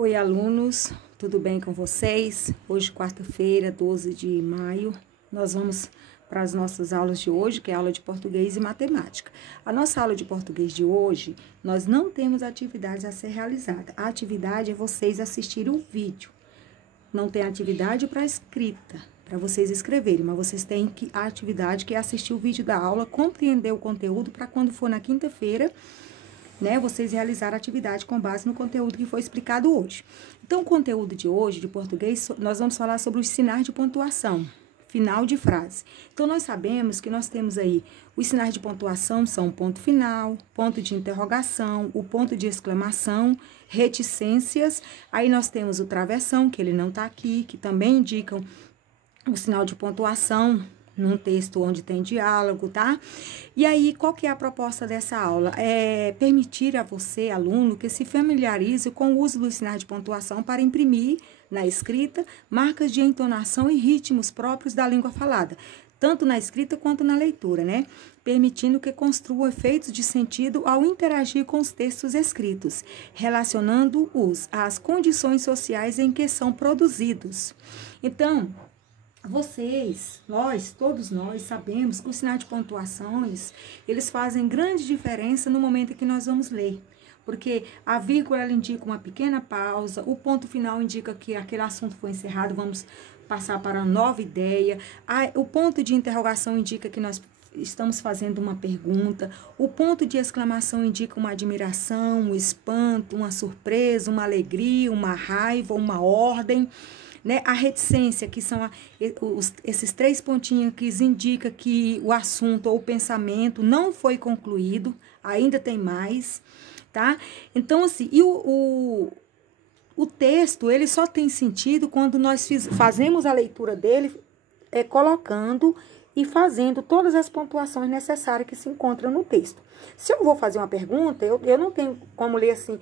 Oi, alunos, tudo bem com vocês? Hoje, quarta-feira, 12 de maio, nós vamos para as nossas aulas de hoje, que é a aula de português e matemática. A nossa aula de português de hoje, nós não temos atividades a ser realizada. A atividade é vocês assistirem o vídeo. Não tem atividade para escrita, para vocês escreverem, mas vocês têm a atividade que é assistir o vídeo da aula, compreender o conteúdo para quando for na quinta-feira, vocês realizarem a atividade com base no conteúdo que foi explicado hoje. Então, o conteúdo de hoje, de português, nós vamos falar sobre os sinais de pontuação, final de frase. Então, nós sabemos que nós temos aí, os sinais de pontuação são ponto final, ponto de interrogação, o ponto de exclamação, reticências, aí nós temos o travessão, que ele não está aqui, que também indicam o sinal de pontuação, num texto onde tem diálogo, tá? E aí, qual que é a proposta dessa aula? É permitir a você, aluno, que se familiarize com o uso dos sinais de pontuação para imprimir na escrita marcas de entonação e ritmos próprios da língua falada, tanto na escrita quanto na leitura, permitindo que construa efeitos de sentido ao interagir com os textos escritos, relacionando-os às condições sociais em que são produzidos. Então, todos nós sabemos que os sinais de pontuações, eles fazem grande diferença no momento em que nós vamos ler. Porque a vírgula, ela indica uma pequena pausa, o ponto final indica que aquele assunto foi encerrado, vamos passar para uma nova ideia. O ponto de interrogação indica que nós estamos fazendo uma pergunta. O ponto de exclamação indica uma admiração, um espanto, uma surpresa, uma alegria, uma raiva, uma ordem. A reticência, que são esses três pontinhos que indicam que o assunto ou o pensamento não foi concluído, ainda tem mais, tá? Então, assim, o texto, ele só tem sentido quando nós fazemos a leitura dele, colocando e fazendo todas as pontuações necessárias que se encontram no texto. Se eu vou fazer uma pergunta, eu não tenho como ler assim,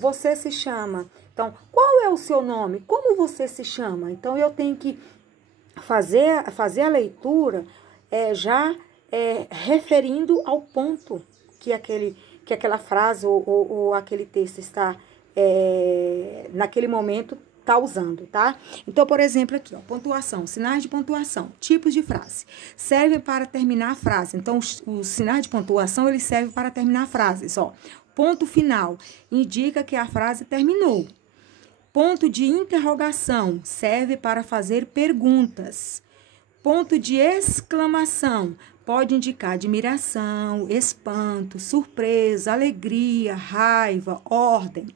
você se chama? Então, qual é o seu nome? Como você se chama? Então, eu tenho que fazer a leitura referindo ao ponto que aquela frase ou aquele texto está, naquele momento, está usando, tá? Então, por exemplo, aqui, pontuação, sinais de pontuação, tipos de frase. Servem para terminar a frase. Então, os sinais de pontuação, eles servem para terminar frases, Ponto final, indica que a frase terminou. Ponto de interrogação, serve para fazer perguntas. Ponto de exclamação, pode indicar admiração, espanto, surpresa, alegria, raiva, ordem.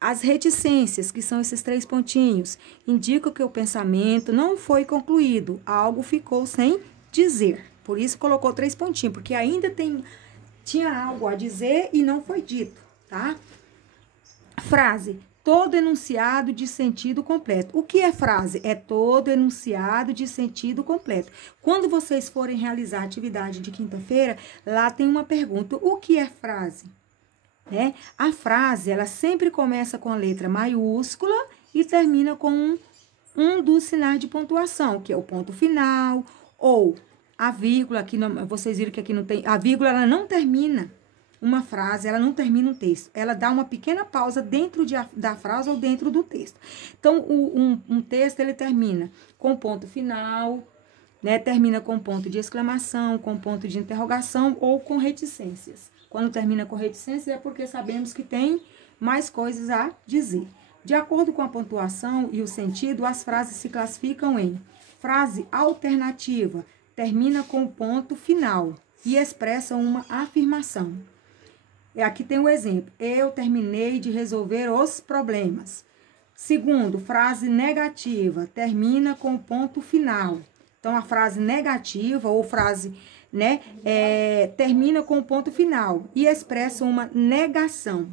As reticências, que são esses três pontinhos, indicam que o pensamento não foi concluído, algo ficou sem dizer. Por isso colocou três pontinhos, porque ainda tinha algo a dizer e não foi dito, tá? Frase, todo enunciado de sentido completo. O que é frase? É todo enunciado de sentido completo. Quando vocês forem realizar a atividade de quinta-feira, lá tem uma pergunta, o que é frase? A frase, ela sempre começa com a letra maiúscula e termina com um dos sinais de pontuação, que é o ponto final ou a vírgula. Aqui vocês viram que aqui não tem, a vírgula ela não termina uma frase, ela não termina um texto, ela dá uma pequena pausa dentro da frase ou dentro do texto. Então, um texto, ele termina com ponto final, termina com ponto de exclamação, com ponto de interrogação ou com reticências. Quando termina com reticências é porque sabemos que tem mais coisas a dizer. De acordo com a pontuação e o sentido, as frases se classificam em frase alternativa, termina com ponto final e expressa uma afirmação. Aqui tem um exemplo. Eu terminei de resolver os problemas. Segundo, frase negativa, termina com ponto final. Então, a frase negativa ou frase, termina com ponto final e expressa uma negação.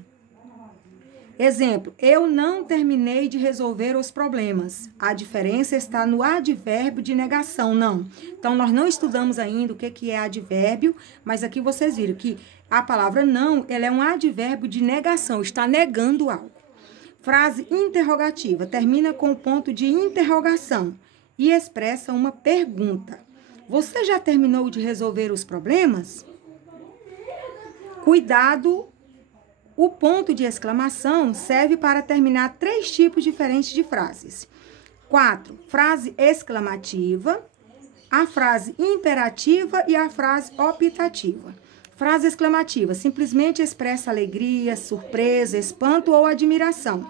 Exemplo, eu não terminei de resolver os problemas. A diferença está no advérbio de negação, não. Então, nós não estudamos ainda o que é advérbio, mas aqui vocês viram que a palavra não, ela é um advérbio de negação, está negando algo. Frase interrogativa, termina com ponto de interrogação e expressa uma pergunta. Você já terminou de resolver os problemas? Cuidado o ponto de exclamação serve para terminar 3 tipos diferentes de frases. 4, frase exclamativa, a frase imperativa e a frase optativa. Frase exclamativa, simplesmente expressa alegria, surpresa, espanto ou admiração.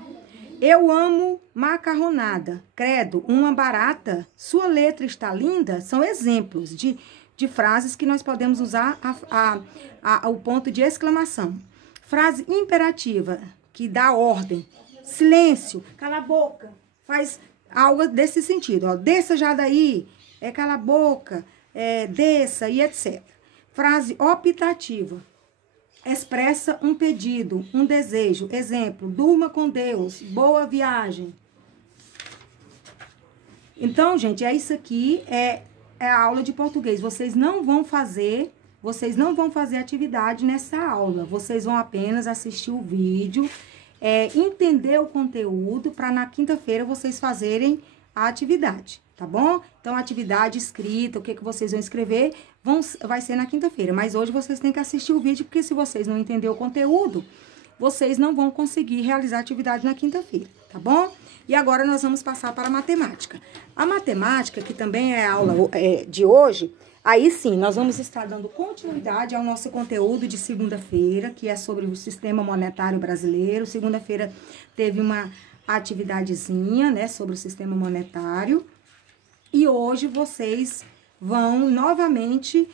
Eu amo macarronada, credo, uma barata, sua letra está linda, são exemplos de frases que nós podemos usar o ponto de exclamação. Frase imperativa, que dá ordem, silêncio, cala a boca, faz algo desse sentido, ó, desça já daí, cala a boca, desça e etc. Frase optativa, expressa um pedido, um desejo, exemplo, durma com Deus, boa viagem. Então, gente, isso aqui é a aula de português. Vocês não vão fazer atividade nessa aula. Vocês vão apenas assistir o vídeo, entender o conteúdo para na quinta-feira vocês fazerem a atividade, tá bom? Então, a atividade escrita, o que vocês vão escrever, vai ser na quinta-feira. Mas hoje vocês têm que assistir o vídeo, porque se vocês não entenderem o conteúdo, vocês não vão conseguir realizar a atividade na quinta-feira, tá bom? E agora nós vamos passar para a matemática. A matemática, que também é a aula de hoje, aí sim, nós vamos estar dando continuidade ao nosso conteúdo de segunda-feira, que é sobre o sistema monetário brasileiro. Segunda-feira teve uma atividadezinha, né, sobre o sistema monetário. E hoje vocês vão novamente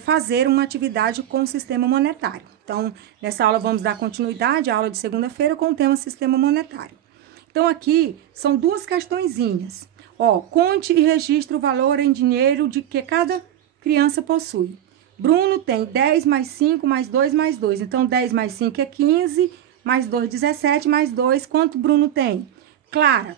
fazer uma atividade com o sistema monetário. Então, nessa aula vamos dar continuidade à aula de segunda-feira com o tema sistema monetário. Então, aqui são 2 questõezinhas. Ó, conte e registre o valor em dinheiro de que cada criança possui. Bruno tem 10 mais 5 mais 2 mais 2. Então, 10 mais 5 é 15, mais 2, 17, mais 2. Quanto Bruno tem? Clara,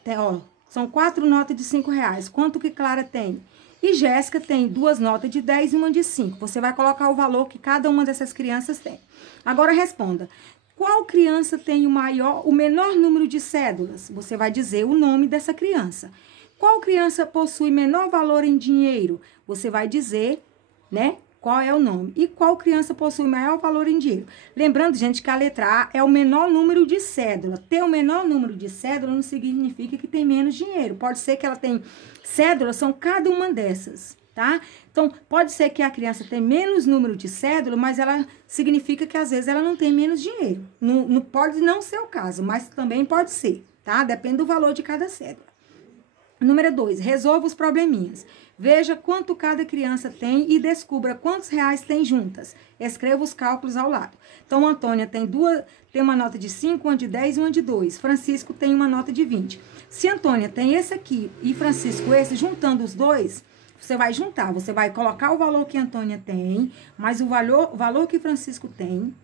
são 4 notas de R$5. Quanto que Clara tem? E Jéssica tem 2 notas de 10 e uma de 5. Você vai colocar o valor que cada uma dessas crianças tem. Agora, responda. Qual criança tem o menor número de cédulas? Você vai dizer o nome dessa criança. Qual criança possui menor valor em dinheiro? Você vai dizer, né, qual é o nome. E qual criança possui maior valor em dinheiro? Lembrando, gente, que a letra A é o menor número de cédula. Ter o menor número de cédula não significa que tem menos dinheiro. Pode ser que ela tem cédulas, são cada uma dessas, tá? Então, pode ser que a criança tenha menos número de cédula, mas ela significa que às vezes ela não tem menos dinheiro. Não pode não ser o caso, mas também pode ser, tá? Depende do valor de cada cédula. Número 2, resolva os probleminhas. Veja quanto cada criança tem e descubra quantos reais tem juntas. Escreva os cálculos ao lado. Então, Antônia tem uma nota de 5, uma de 10 e uma de 2. Francisco tem uma nota de 20. Se Antônia tem esse aqui e Francisco esse, juntando os dois, você vai juntar. Você vai colocar o valor que Antônia tem, mais o valor que Francisco tem.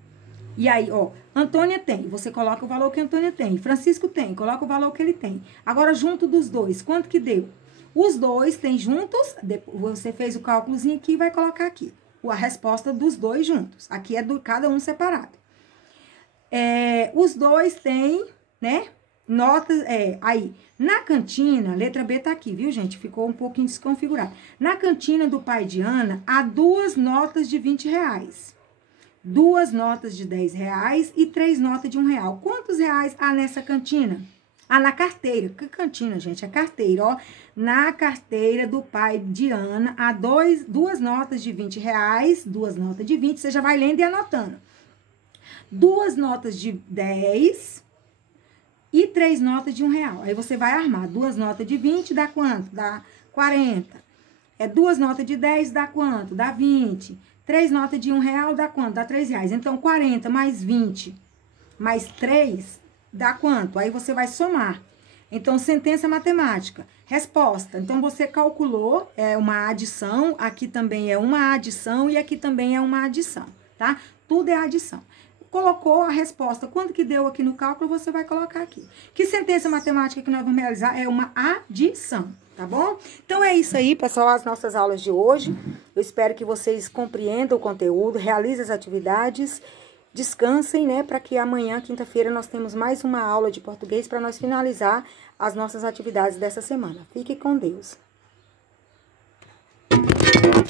E aí, ó, Antônia tem, você coloca o valor que Antônia tem. Francisco tem, coloca o valor que ele tem. Agora, junto dos dois, quanto que deu? Os dois têm juntos, você fez o cálculozinho aqui e vai colocar aqui. A resposta dos dois juntos. Aqui é do cada um separado. Os dois têm, né, notas, aí, na cantina, letra B tá aqui, viu, gente? Ficou um pouquinho desconfigurado. Na cantina do pai de Ana, há 2 notas de R$20. 2 notas de R$10 e 3 notas de R$1. Quantos reais há nessa cantina? Na carteira. Que cantina, gente? É carteira, ó. Na carteira do pai de Ana, há 2 notas de R$20, 2 notas de 20, você já vai lendo e anotando. 2 notas de 10 e 3 notas de R$1. Aí você vai armar. 2 notas de 20 dá quanto? Dá 40. 2 notas de 10 dá quanto? Dá 20. 3 notas de R$1 dá quanto? Dá R$3. Então, 40 mais 20 mais 3 dá quanto? Aí você vai somar. Então, sentença matemática. Resposta. Então, você calculou, uma adição, aqui também é uma adição e aqui também é uma adição, tá? Tudo é adição. Colocou a resposta, quanto que deu aqui no cálculo, você vai colocar aqui. Que sentença matemática que nós vamos realizar é uma adição, tá bom? Então, é isso aí, pessoal, as nossas aulas de hoje. Eu espero que vocês compreendam o conteúdo, realizem as atividades, descansem, né, para que amanhã, quinta-feira, nós temos mais uma aula de português para nós finalizar as nossas atividades dessa semana. Fique com Deus.